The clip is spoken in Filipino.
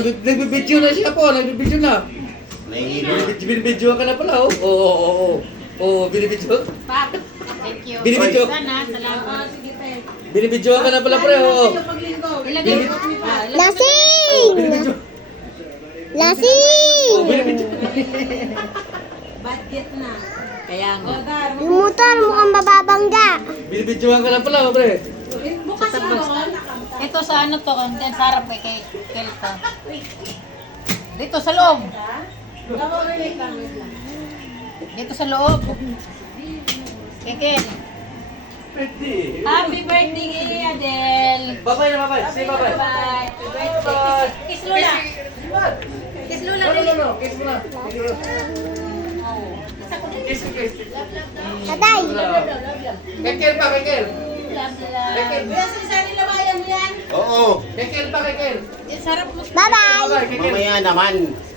nagbibidyo na siya po, nagbibidyo na. Nahihilo. Binibidyo ka na pala, oh. Oo, binibidyo. Pap, thank you. Binibidyo. Sana, salamat. Binibidyo ka na pala, pre, oo. Ilagay mo pa. Lasing! Binibidyo. Lasing! Oh, binibidyo. Budget na. Kaya nga. Yung motor mukhang mababangga. Binibidyo ka na pala, pre. Bukas na doon. Ito sa ano to, content sa harap kay Kelta. Dito sa loob. Dito sa loob. Keke. Happy birthday, Adele. Bye-bye na, bye-bye. Say bye-bye. Bye. Happy birthday. Bye. Kiss Lula. Kiss Lula. No. Kiss mo na. Kiss. Tatay! Kekel pa, Kekel. Love, love. Kekel. Kaya sa nilabayan mo yan. Oo. Kekel pa, Kekel. Sarap mo. Bye-bye! Bye-bye, Kekel. Mamaya naman.